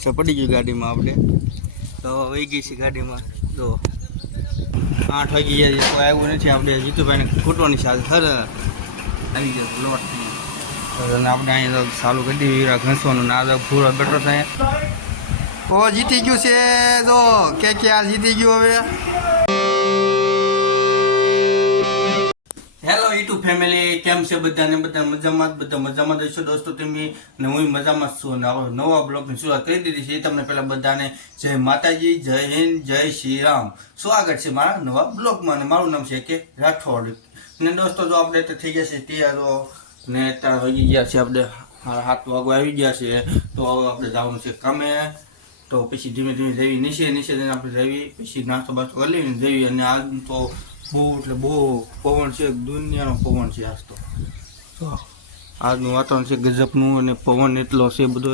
Puncture પડી ગયું ગાડીમાં આપણે. તો વહી ગઈ છે ગાડીમાં. તો આઠ વાગી ગયા કોઈ આવ્યું નથી. આપણે જીતુભાઈને ખૂટવાની સાથે હર આવી ગયો લોટ અને આપણે અહીંયા તો ચાલુ કરી દીધું ઘસવાનું ના તો પૂરો બેઠો થાય. ઓ, જીતી ગયું છે. તો કે કે આ જીતી ગયું હવે. હેલો યુટ્યુબ ફેમિલી કેમ છે બધાને? બધા મજામાં જ? બધા મજામાં જ હશો દોસ્તો? તમે અને હું મજામાં જ છું અને આપણો નવા બ્લોગની શરૂઆત કરી દીધી છે. એ તમને પહેલાં બધાને જય માતાજી, જય હિન્દ, જય શ્રી રામ. સ્વાગત છે મારા નવા બ્લોગમાં અને મારું નામ છે કે રાઠોડ. ને દોસ્તો, જો આપણે તો થઈ ગયા છે તૈયારો ને અત્યારે વાગી ગયા છે આપણે. હાથ વાગવા આવી ગયા છે. તો હવે આપણે જવાનું છે કામે. તો પછી ધીમે ધીમે જવી નીચે નીચે જઈને આપણે જવી પછી નાસ્તો બાસ્તો કરી લઈને જવી અને આજ તો બહુ એટલે બહુ પવન છે દુનિયાનો પવન છે આજ તો. આજનું વાતાવરણ છે ગજબનું અને પવન એટલો છે બધો.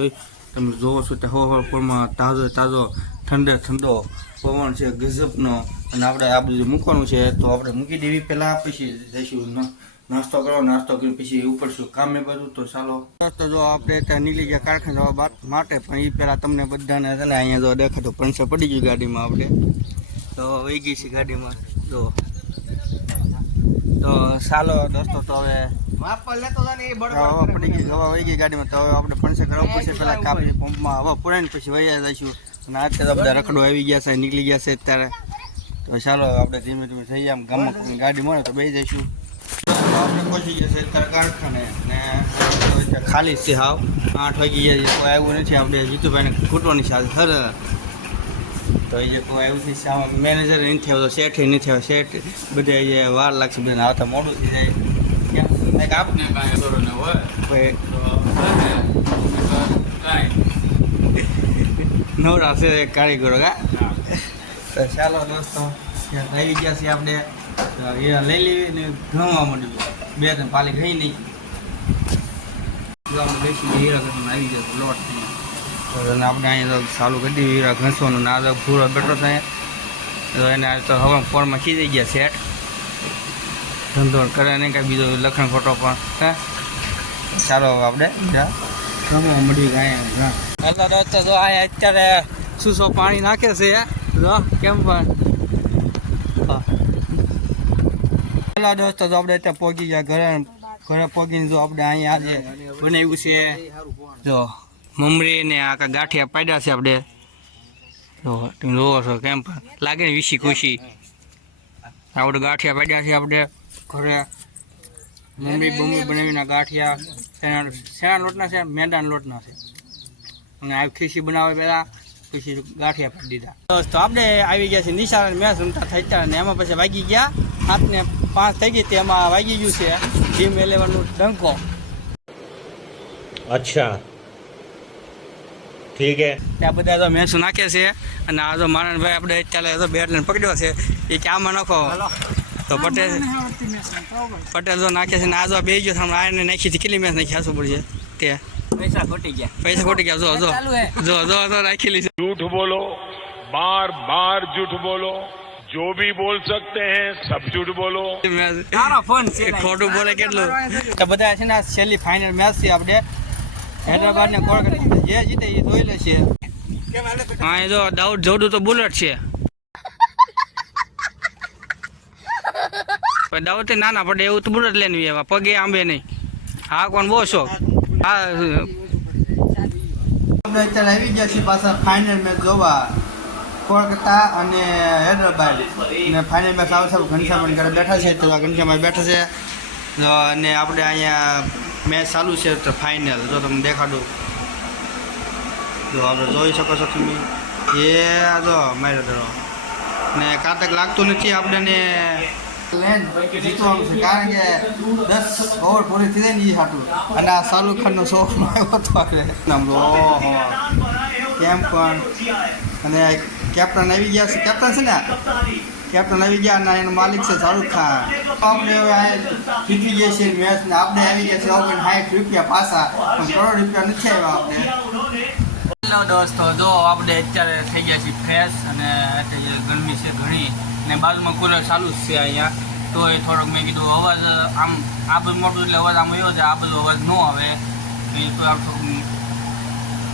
તમે જોવો છો તે હવા પરમાં તાજો તાજો ઠંડે ઠંડો પવન છે ગજબનો. અને આપણે આ બધું મૂકવાનું છે તો આપણે મૂકી દેવી પહેલાં પછી જઈશું. નાસ્તો કરો નાસ્તો કરી પછી ઉપર શું કામે બધું તો ચાલો. તો જો આપણે ત્યાં નીકળી ગયા કારખાને જવા બાદ માટે પણ એ પહેલાં તમને બધાને ચાલે અહીંયા જો દેખાતો પંચર પડી ગયું ગાડીમાં આપણે. તો વહી ગઈ છે ગાડીમાં. જો. તો ચાલો દોસ્તો તો હવે હવા પડી ગઈ હવા વહી ગઈ ગાડીમાં તો હવે આપણે ફણસે કરવા પડશે. પહેલાં કાપી પંપમાં હવા પુરાઈને પછી વહી જઈશું. અને અત્યારે બધા રખડો આવી ગયા છે નીકળી ગયા છે અત્યારે. તો ચાલો આપણે ધીમે ધીમે થઈ આમ ગામમાં ગાડી મળે તો બેસી જઈશું. આપણે પહોંચી ગયા છે અત્યારે કારખાને. ને ખાલી છે હાવ. આઠ વાગી ગયા છે કોઈ આવ્યું નથી. આપણે જીતુભાઈને ખૂટવાની સાથે હર. તો એ જે કોઈ એવું છે સામે મેનેજર નથી આવતો શેઠ નથી આવ્યો શેઠ બધે જે વાર લાગશે બધાને આવતા મોડું થઈ જાય. ક્યાંક આપને કાંઈ કરો ને હોય. નવરા છે કારીગરો કા. તો ચાલો દોસ્તો આવી ગયા છે આપણે. એ લઈ લેવી ને ઘણવા માંડ્યું. બે ત્રણ પાલી ગઈ નહીં જો આપણે બેસી હીરા આવી જશે લોટ. તો એને આપણે અહીંયા તો ચાલુ કરી દીધું ઘસવાનું ના તો પૂરો બેઠો થાય. તો એને તો હવે ફોનમાં ખીજાઈ ગયા સેટ ધંધો કરે નહીં, કાંઈ બીજો લખણ ખોટો પણ, હા? ચાલો આપણે રમવા મળી ગયા હાલો દોસ્તો જો આ અત્યારે સુસો પાણી નાખે છે જો, કેમ પણ? હા. હાલો, દોસ્તો જો આપણે અત્યારે પહોંચી ગયા ઘરે. ઘરે પહોંચીને જો આપણે અહીંયા આજે બનાવ્યું છે. જો. મમરી ને આખા ગાંઠિયા પાડ્યા છે આપણે. જોવો છો કેમ પણ લાગે ને વિશી ખુશી. આપણે ગાંઠિયા પાડ્યા છે આપણે ઘરે. મમરી બમરી બનાવીને ગાંઠિયા શેણા શેણા લોટના છે, મેંદાના લોટના છે. અને આ ખીસી બનાવે પહેલાં ખુશી ગાંઠિયા પાડી દીધા. તો આપણે આવી ગયા છે નિશાળ મેચ રમતા થઈ અને એમાં પછી વાગી ગયા. સાત ને પાંચ થઈ ગઈ તેમાં વાગી ગયું છે. જીમ ટીમ ઇલેવનનો ડંકો. અચ્છા. ठीक है ત્યાં બધા તો મેચ નાખે છે અને આ તો મારણભાઈ આપણે અત્યારે તો બેટ લઈને પકડ્યો છે એ કે આમાં નાખો તો પટેલ પટેલ જો નાખે છે ને આ જો બે ગયો સામે આને નાખી હતી કેટલી મેચ નાખી આસુ પડશે તે પૈસા ખોટી ગયા પૈસા ખોટી ગયા જો જો જો જો જો રાખેલી છે झूठ बोलो बार बार झूठ बोलो जो भी बोल सकते हैं सब झूठ बोलो મેચ તારો ફોન છે એ ખોટું બોલે કેટલું તો બધા છે ને આ છેલ્લી ફાઇનલ મેચ છે આપણે હૈદરાબાદ ને કોલકાતા જે જીતે એ જોઈ લેશે. હા એ જો દાઉદ જોડું તો બુલેટ છે. પણ દાઉદ ના ના પડે એવું તો બુલેટ લઈને એવા પગે આંબે નહીં. હા કોણ? બહુ શોખ. હા આપણે અત્યારે આવી ગયા છીએ પાછા ફાઇનલ મેચ જોવા. કોલકાતા અને હૈદરાબાદ. અને ફાઇનલ મેચ આવશે ઘનશ્યામ ઘરે બેઠા છે તો ઘનશ્યામ બેઠા છે. અને આપણે અહીંયા મેચ ચાલુ છે તો ફાઇનલ જો તમને દેખાડું. જો આપણે જોઈ શકો છો તમે. એ જો માર્યો ધરો. ને કાતક લાગતું નથી આપણે ને પ્લેન જીતવાનું છે કારણ કે દસ ઓવર પૂરી થઈ જાય ને એ હાટું. અને આ શાહરુખ ખાનનો શોખ આવ્યો હતો આપણે ઓહો. કેમ પણ. અને કેપ્ટન આવી ગયા છે. કેપ્ટન છે ને કેપ્ટન આવી ગયા અને એનો માલિક છે શાહરૂખ ખાન. આપણે જીતી ગયા છીએ મેચ ને આપણે આવી ગયા છે ઓગણ સાઠ રૂપિયા પાછા. પણ કરોડ રૂપિયા નથી આવ્યા આપણે. હેલો દોસ્તો, જો આપણે અત્યારે થઈ ગયા છીએ ફ્રેશ અને ગરમી છે ઘણી ને બાજુમાં કુલર ચાલુ જ છે અહીંયા. તો એ થોડોક મેં કીધું અવાજ આમ, આ બધું મોટું એટલે અવાજ આમ આવ્યો છે, આ બધો અવાજ ન આવે. એ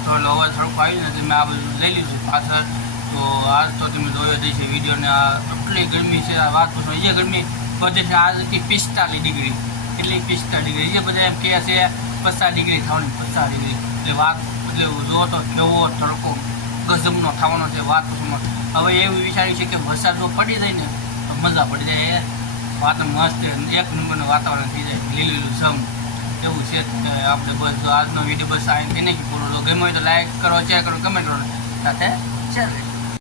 થોડો અવાજ થોડોક આવ્યો નથી મેં આ બધું લઈ લીધું પાછળ. તો આજ તો તમે જોયો જ છે વિડીયોને આ આટલી ગરમી છે, આ વાત પૂછો. એ ગરમી વધે છે, આજ હતી પિસ્તાલીસ ડિગ્રી. એટલી પિસ્તાલીસ ડિગ્રી? એ બધા એમ કહે છે, પચાસ ડિગ્રી થવાની, પચાસ ડિગ્રી. એટલે વાત એટલે જુઓ તો કેવો તડકો, ગજબનો થવાનો છે, વાત પૂછો. હવે એવું વિચાર્યું છે કે વરસાદ જો પડી જાય ને, તો મજા પડી જાય એ વાત મસ્ત એક નંબરનું વાતાવરણ થઈ જાય લીલું લીલું સમ એવું છે આપણે બસ આજનો વીડિયો બસ આવીને એને પૂરો. ગમ્યો હોય તો લાઈક કરો શેર કરો કમેન્ટ કરો. સાથે શેર